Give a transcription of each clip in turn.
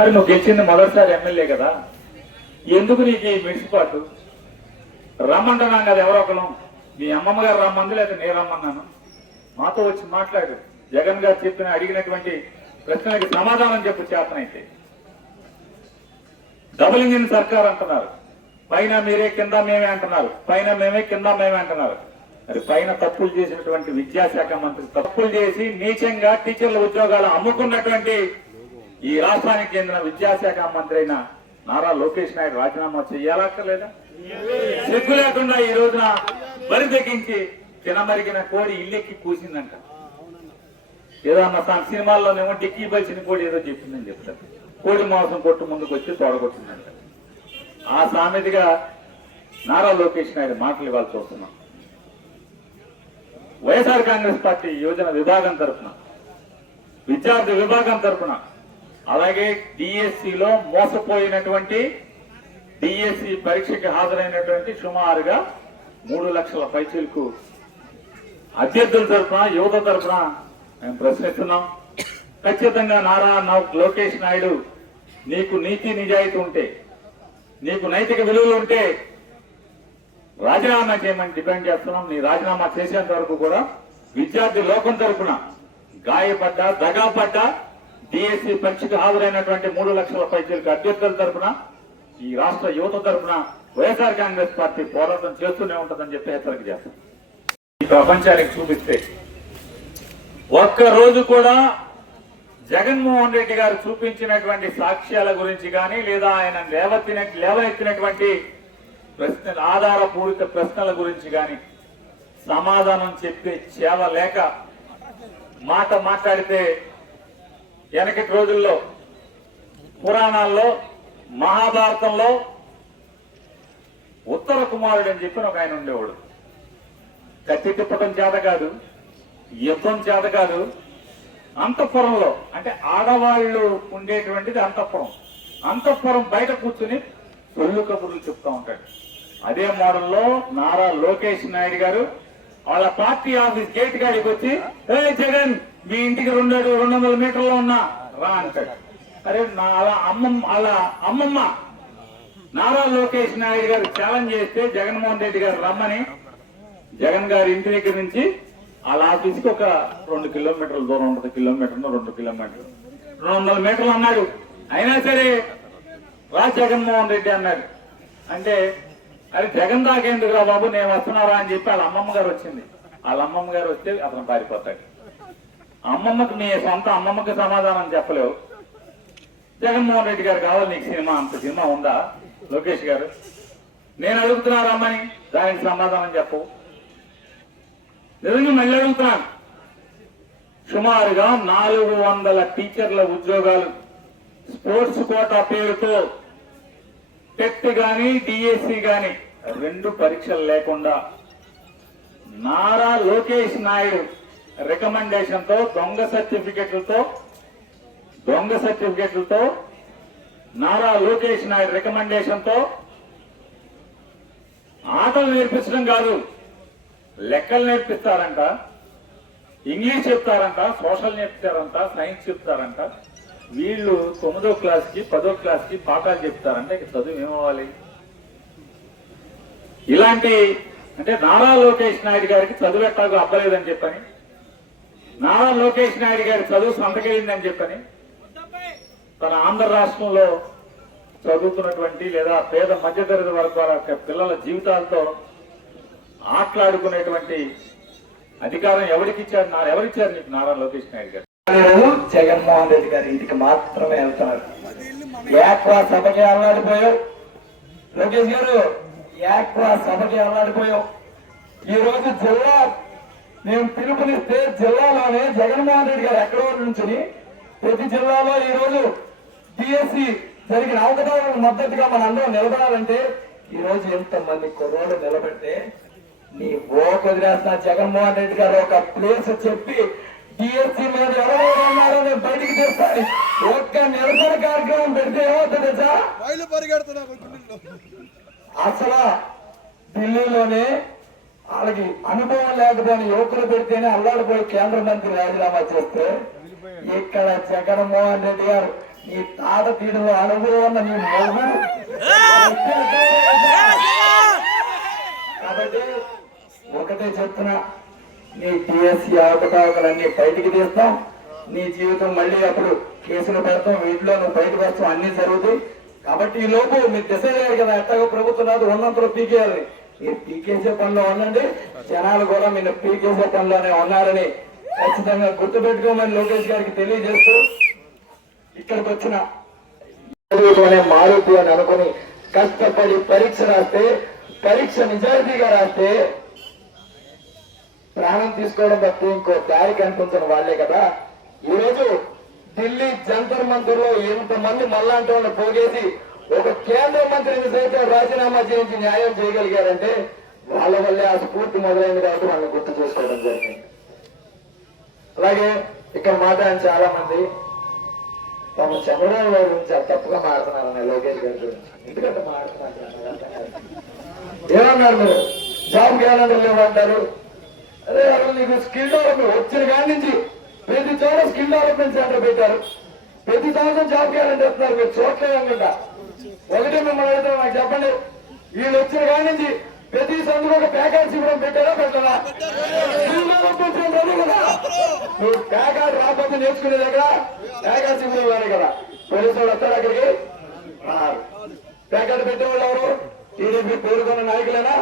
మరి నువ్వు గెలిచింది మొదటిసారి ఎమ్మెల్యే కదా, ఎందుకు నీకు ఈ మిడిసిపాటు? రమ్మంటున్నాం కదా ఎవరో ఒకరు, మీ అమ్మమ్మ గారు రమ్మంది లేదా నేను రమ్మన్నాను, మాతో వచ్చి మాట్లాడు. జగన్ గారు అడిగినటువంటి ప్రశ్నలకి సమాధానం చెప్పు చేతనైతే. డబుల్ ఇంజిన్ సర్కార్ అంటున్నారు, పైన మీరే కింద మేమే అంటున్నారు, పైన మేమే కింద మేమే అంటున్నారు. మరి పైన తప్పులు చేసినటువంటి విద్యాశాఖ మంత్రి తప్పులు చేసి నీచంగా టీచర్ల ఉద్యోగాలు అమ్ముకున్నటువంటి ఈ రాష్ట్రానికి చెందిన విద్యాశాఖ మంత్రి అయిన నారా లోకేష్ నాయుడు రాజీనామా చేయాలక్కర్లేదా? సిగ్గు లేకుండా ఈ రోజున బరి తెగించి తినమరిగిన కోడి ఇల్లెక్కి కూసిందంట. ఏదో అన్న సినిమాల్లోనేమో డిక్కీ బలిసిన కోడి ఏదో చెప్పిందని చెప్తారు. కోడి మాంసం కొట్టు ముందుకు వచ్చి తోడగొట్టిందంట. ఆ సామెతగా నారా లోకేష్ నాయుడు మాటలు ఇవాళ చూస్తున్నాం. వైఎస్ఆర్ కాంగ్రెస్ పార్టీ యువజన విభాగం తరఫున, విద్యార్థి విభాగం తరఫున, అలాగే డిఎస్సిలో మోసపోయినటువంటి డిఎస్సి పరీక్షకి హాజరైనటువంటి సుమారుగా 3 లక్షల పైచీలకు అభ్యర్థుల తరఫున, యువత తరఫున మేము ప్రశ్నిస్తున్నాం. ఖచ్చితంగా నారా లోకేష్ నాయుడు, నీకు నీతి నిజాయితీ ఉంటే, నీకు నైతిక విలువలు ఉంటే రాజీనామా చేయమని డిమాండ్ చేస్తున్నాం. నీ రాజీనామా చేసేంత వరకు కూడా విద్యార్థి లోకం తరఫున గాయపడ్డ, దగాపడ్డ డిఎస్సి పరీక్షకు హాజరైనటువంటి 3 లక్షల పైచీలకు అభ్యర్థుల తరఫున, ఈ రాష్ట్ర యువత తరఫున వైఎస్ఆర్ కాంగ్రెస్ పార్టీ పోరాటం చేస్తూనే ఉంటుందని చెప్పి హెచ్చరిక చేస్తాం. ఈ ప్రపంచానికి చూపిస్తే ఒక్క రోజు కూడా జగన్మోహన్ రెడ్డి గారు చూపించినటువంటి సాక్ష్యాల గురించి కానీ, లేదా ఆయన లేవనెత్తినటువంటి ప్రశ్నలు, ఆధారపూరిత ప్రశ్నల గురించి కానీ సమాధానం చెప్పే చేవ లేక మాట మాట్లాడితే, వెనకటి రోజుల్లో పురాణాల్లో, మహాభారతంలో ఉత్తర కుమారుడు అని చెప్పిన ఒక ఆయన ఉండేవాడు. కత్తి తిప్పటం చేత కాదు, యుద్ధం చేత కాదు, అంతఃపురంలో అంటే ఆడవాళ్ళు ఉండేటువంటిది అంతఃపురం. అంతఃపురం బయట కూర్చుని సొల్లు కబుర్లు చెప్తా ఉంటాడు. అదే మోడల్లో నారా లోకేష్ నాయుడు గారు వాళ్ళ పార్టీ ఆఫీస్ గేట్ కాడికి వచ్చి, ఏ జగన్ మీ ఇంటికి 200 మీటర్లో ఉన్నా రా అంటాడు. అరే అలా అమ్మమ్మ నారా లోకేష్ నాయుడు గారు ఛాలెంజ్ చేస్తే జగన్మోహన్ రెడ్డి గారు రమ్మని జగన్ గారి ఇంటి దగ్గర నుంచి వాళ్ళ ఆఫీస్కి ఒక 2 కిలోమీటర్ల దూరం ఉంటుంది. కిలోమీటర్ 2 కిలోమీటర్లు 200 మీటర్లు అన్నాడు. అయినా సరే రా జగన్మోహన్ రెడ్డి అన్నాడు. అంటే అరే జగన్ దాకేందుకురా బాబు, నేను వస్తున్నారా అని చెప్పి వాళ్ళ అమ్మమ్మ గారు వచ్చింది. వాళ్ళ అమ్మమ్మ గారు వస్తే అతను పారిపోతాడు. అమ్మమ్మకి మీ సొంత అమ్మమ్మకి సమాధానం చెప్పలేవు. జగన్మోహన్ రెడ్డి గారు కావాలి నీకు సినిమా, అంత సినిమా ఉందా లోకేష్ గారు? నేను అడుగుతున్నా రమ్మని, దానికి సమాధానం చెప్పవు. నిజంగా మళ్ళీ అడుగుతున్నాను, సుమారుగా 400 టీచర్ల ఉద్యోగాలు స్పోర్ట్స్ కోటా పేరుతో టెట్ గాని డిఎస్సి గాని 2 పరీక్షలు లేకుండా నారా లోకేష్ నాయుడు రికమెండేషన్ తో దొంగ సర్టిఫికెట్లతో నారా లోకేష్ నాయుడు రికమెండేషన్ తో ఆటలు నేర్పించడం కాదు, లెక్కలు నేర్పిస్తారంట, ఇంగ్లీష్ చెప్తారంట, సోషల్ నేర్పుతారంట, సైన్స్ చెప్తారంట. వీళ్ళు 9వ క్లాస్కి 10వ క్లాస్కి పాఠాలు చెప్తారంటే చదువు ఏమవ్వాలి? ఇలాంటి అంటే నారా లోకేష్ నాయుడు గారికి చదువు ఎట్టాగో అబ్బలేదని చెప్పని, నారా లోకేష్ నాయుడు గారి చదువు సంతకెళ్ళిందని చెప్పని, తన ఆంధ్ర రాష్ట్రంలో చదువుతున్నటువంటి లేదా పేద మధ్యతరగతి వర్గాల పిల్లల జీవితాలతో ఆటలాడుకునేటువంటి అధికారం ఎవరిచ్చారు నీకు నారా లోకేష్ నాయుడు గారు? జగన్మోహన్ రెడ్డి గారి ఇంటికి మాత్రమే వెళ్తున్నారు. ఏక్వా సభకి అల్లాడిపోయావు లోకేష్ గారు, ఏక్వా సభకి అల్లాడిపోయావు. ఈ రోజు జిల్లా మేము పిలుపునిస్తే జిల్లాలోనే జగన్మోహన్ రెడ్డి గారు ఎక్కడో నుంచి ప్రతి జిల్లాలో ఈ రోజు డిఎస్సి జరిగిన అవకతవకలకు మద్దతుగా మన అందరం నిలబడాలంటే ఈ రోజు ఎంతమంది కుర్రోడు నిలబెడితే నీ వదిలేస్తున్న జగన్మోహన్ రెడ్డి గారు ఒక ప్లేస్ చెప్పి డిఎస్సి మీద ఎవరు ఉన్నారో నేను బయటికి తెస్తాను. ఒక్క నిరసన కార్యక్రమం పెడితే ఏమవుతుంది అసలు ఢిల్లీలోనే వాళ్ళకి అనుభవం లేకపోయిన యువకులు పెడితేనే అల్లాడిపోయి కేంద్ర మంత్రి రాజీనామా చేస్తే ఇక్కడ జగన్మోహన్ రెడ్డి గారు నీ తాత తీడులో అనుభవం ఉన్న నీ మొగుడు కాబట్టి ఒకటే చెప్తున్నా, నీ టీఎస్సీ అవకతవకలన్నీ బయటికి తీస్తాం. నీ జీవితం మళ్ళీ అప్పుడు కేసులు పెడతాం, వీటిలో నువ్వు బయటకు వస్తాం, అన్ని జరుగుతాయి. కాబట్టి ఈ లోపు మీరు డిసైడ్ అయ్యారు కదా, ఎట్టగా ప్రభుత్వం రాదు ఉన్నంతలో పీకేయాలని. మీరు పీకేసే పనిలో ఉండండి, జనాలు కూడా మీరు పీకేసే పనిలోనే ఉన్నారని ఖచ్చితంగా గుర్తుపెట్టుకోమని లోకేష్ గారికి తెలియజేస్తూ, ఇక్కడికి వచ్చిన మారుతూ అని అనుకుని కష్టపడి పరీక్ష రాస్తే, పరీక్ష నిజాయితీగా రాస్తే ప్రాణం తీసుకోవడం తప్ప ఇంకో దారి కనిపించిన వాళ్లే కదా. ఈరోజు ఢిల్లీ జంతర్ మంతర్ లో ఎంతమంది మళ్ళాంటి వాళ్ళని పోగేసి ఒక కేంద్ర మంత్రిని సైతం రాజీనామా చేయించి న్యాయం చేయగలిగారంటే వాళ్ళ వల్లే ఆ స్ఫూర్తి మొదలైంది కాబట్టి వాళ్ళని గుర్తు చేసుకోవడం జరిగింది. అలాగే ఇక్కడ మాట్లాడిన చాలా మంది తమ చంద్రబాబు గారి గురించి తప్పుగా మాట్లాడుతున్నారన్న లోకేష్ గారి గురించి. ఎందుకంటే మాట్లాడుతున్నారు ఏమన్నారు, మీరు జాబ్ క్యాలెండర్లు ఇవ్వమంటారు. అదే వాళ్ళు నీకు స్కిల్ డెవలప్మెంట్ వచ్చిన కాడి నుంచి ప్రతి చోట స్కిల్ డెవలప్మెంట్ సెంటర్ పెట్టారు. ప్రతి సంవత్సరం జాబ్ క్యాలెండర్ ఇస్తున్నారు. మీరు చూడలేదు అనుకుంటా. ఒకటే మిమ్మల్ని అడిగితే నాకు చెప్పండి, వీళ్ళు వచ్చిన కాడి నుంచి ప్రతి సంవత్సరం ఒక ప్యాకేజ్ ఇవ్వడం పెట్టారా పెట్టారా? స్కిల్ డెవలప్మెంట్ సెంటర్ కదా. నువ్వు ప్యాకేజ్ రాకపోతే నేర్చుకునే దగ్గర ప్యాకేజ్ ఇవ్వడం కదా. పోలీసు వాళ్ళు వస్తారు అక్కడికి. ప్యాకేజ్ పెట్టేవాళ్ళు ఎవరు? టీడీపీ పేరుకున్న నాయకులేనా?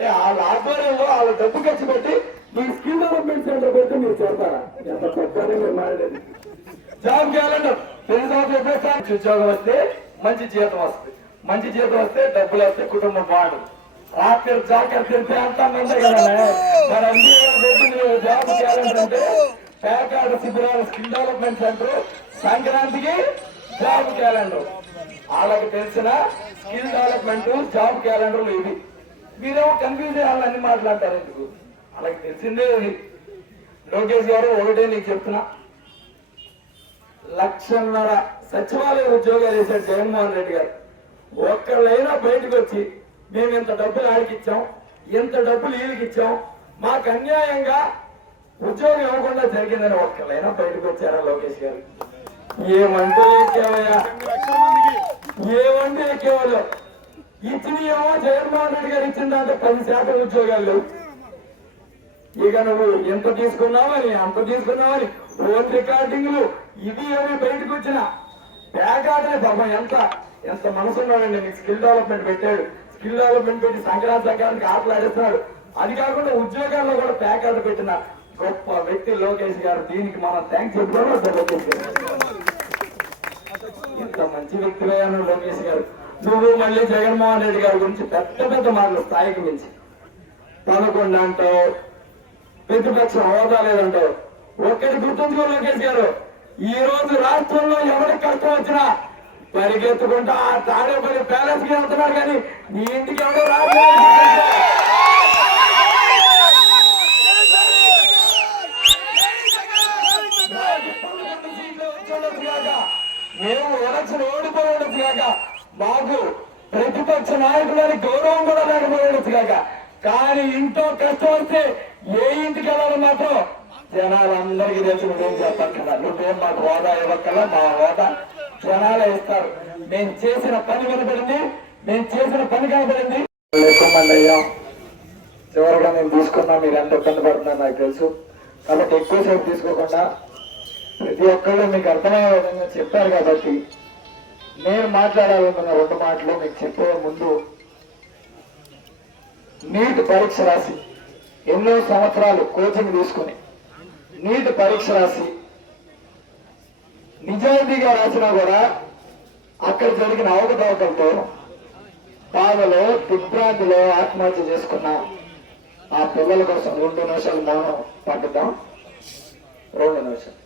వాళ్ళ ఆధ్వర్యంలో వాళ్ళ డబ్బు ఖర్చు పెట్టి మీరు స్కిల్ డెవలప్మెంట్ సెంటర్ పెడితే మీరు చేస్తారా? ఎంత కొత్తనే మీరు మాట్లాడేది. జాబ్ క్యాలెండర్ ప్రతి సంవత్సరం ఉద్యోగం వస్తే మంచి జీతం వస్తుంది, మంచి జీతం వస్తే డబ్బులు వస్తే కుటుంబం బాగుంటుంది. రాత్రి జాగ్రత్త తిరిగితే అంతా మందే కదా. మరి అందుకే జాబ్ క్యాలెండర్ అంటే ప్యాకార్డ్ శిబిరాలు స్కిల్ డెవలప్మెంట్ సెంటర్, సంక్రాంతికి జాబ్ క్యాలెండర్. వాళ్ళకి తెలిసిన స్కిల్ డెవలప్మెంట్ జాబ్ క్యాలెండర్లు ఇవి. మీరేమో కన్ఫ్యూజ్ అయ్యాలని మాట్లాడతారు ఎందుకు? వాళ్ళకి తెలిసిందే ఇది. లోకేష్ గారు ఒకటే నీకు చెప్తున్నా, 1,50,000 సచివాలయ ఉద్యోగాలు వేశాడు జగన్మోహన్ రెడ్డి గారు. ఒక్కళ్ళైనా బయటకు వచ్చి మేము ఇంత డబ్బులు ఆడికి ఇచ్చాం, ఇంత డబ్బులు వీళ్ళకి ఇచ్చాం, మాకు అన్యాయంగా ఉద్యోగం ఇవ్వకుండా జరిగిందని ఒక్కళ్ళైనా బయటకు వచ్చారా లోకేష్ గారు? ఏమంటే ఎక్కేవయ్యా, ఏమంటే ఎక్కేవాళ్ళు. ఇచ్చినేమో జగన్మోహన్ రెడ్డి గారు ఇచ్చిన దాంట్లో 10% ఉద్యోగాలు లేవు. ఇక నువ్వు ఎంత తీసుకున్నావని అంత తీసుకున్నావని ఫోన్ రికార్డింగ్లు ఇవి ఏమి బయటకు వచ్చిన ప్యాకార్డుని పాపం ఎంత మనసు ఉన్నాడండి. నీకు స్కిల్ డెవలప్మెంట్ పెట్టాడు, స్కిల్ డెవలప్మెంట్ పెట్టి సంక్రాంతికి ఆటలాడేస్తున్నాడు. అది కాకుండా ఉద్యోగాల్లో కూడా ప్యాకార్డు పెట్టిన గొప్ప వ్యక్తి లోకేష్ గారు. దీనికి మనం థ్యాంక్స్ చెప్పుకోవాలి లోకేష్ గారు. ఇంత మంచి వ్యక్తులయ్యాను లోకేష్ గారు. నువ్వు మళ్ళీ జగన్మోహన్ రెడ్డి గారి గురించి పెద్ద పెద్ద మాటలు స్థాయికి మించి 11 అంటావు, ప్రతిపక్ష హోదా లేదంటావు. ఒక్కటి గుర్తుంచుకో లోకేష్ గారు, ఈ రోజు రాష్ట్రంలో ఎవరికి కష్టం వచ్చినా పరిగెత్తుకుంటా ఆ తాడేపల్లి ప్యాలెస్ కి వెళ్తున్నారు, కానీ నీ ఇంటికి ఎవడో రాష్ట్రం. మేము ఎలక్షన్ ఓడిపోవచ్చు కాక, మాకు ప్రతిపక్ష నాయకులని గౌరవం కూడా లేకపోవచ్చు కాక, కానీ ఇంట్లో కష్టం వస్తే ఏ ఇంటికి వెళ్ళాలో మాత్రం జనాలందరికీ తెలిసి నువ్వేం చెప్పాలి కదా. నువ్వేం మాకు హోదా ఇవ్వక్కల, మా హోదా జనాలే ఇస్తారు. మేము చేసిన పని వినపడింది, మేము చేసిన పని కనపడింది. ఎక్కువ మంది అయ్యాం, చివరిగా మేము తీసుకున్నాం. మీరు ఎంత ఇబ్బంది పడుతున్నారు నాకు తెలుసు. కాబట్టి ఎక్కువసేపు తీసుకోకుండా ప్రతి ఒక్కళ్ళు మీకు అర్థమయ్యే విధంగా చెప్పారు. కాబట్టి నేను మాట్లాడాలనుకున్న 2 మాటలు మీకు చెప్పే ముందు, నీట్ పరీక్ష రాసి ఎన్నో సంవత్సరాలు కోచింగ్ తీసుకుని నీట్ పరీక్ష రాసి నిజాయితీగా రాసినా కూడా అక్కడ జరిగిన అవకతవకలతో బాధలో దిగ్భ్రాంతిలో ఆత్మహత్య చేసుకున్న ఆ పిల్లల కోసం 2 నిమిషాలు మౌనం పట్టుద్దాం. 2 నిమిషాలు.